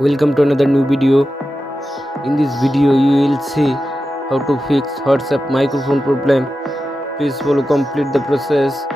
Welcome to another new video. In this video you will see how to fix WhatsApp microphone problem. Please follow complete the process.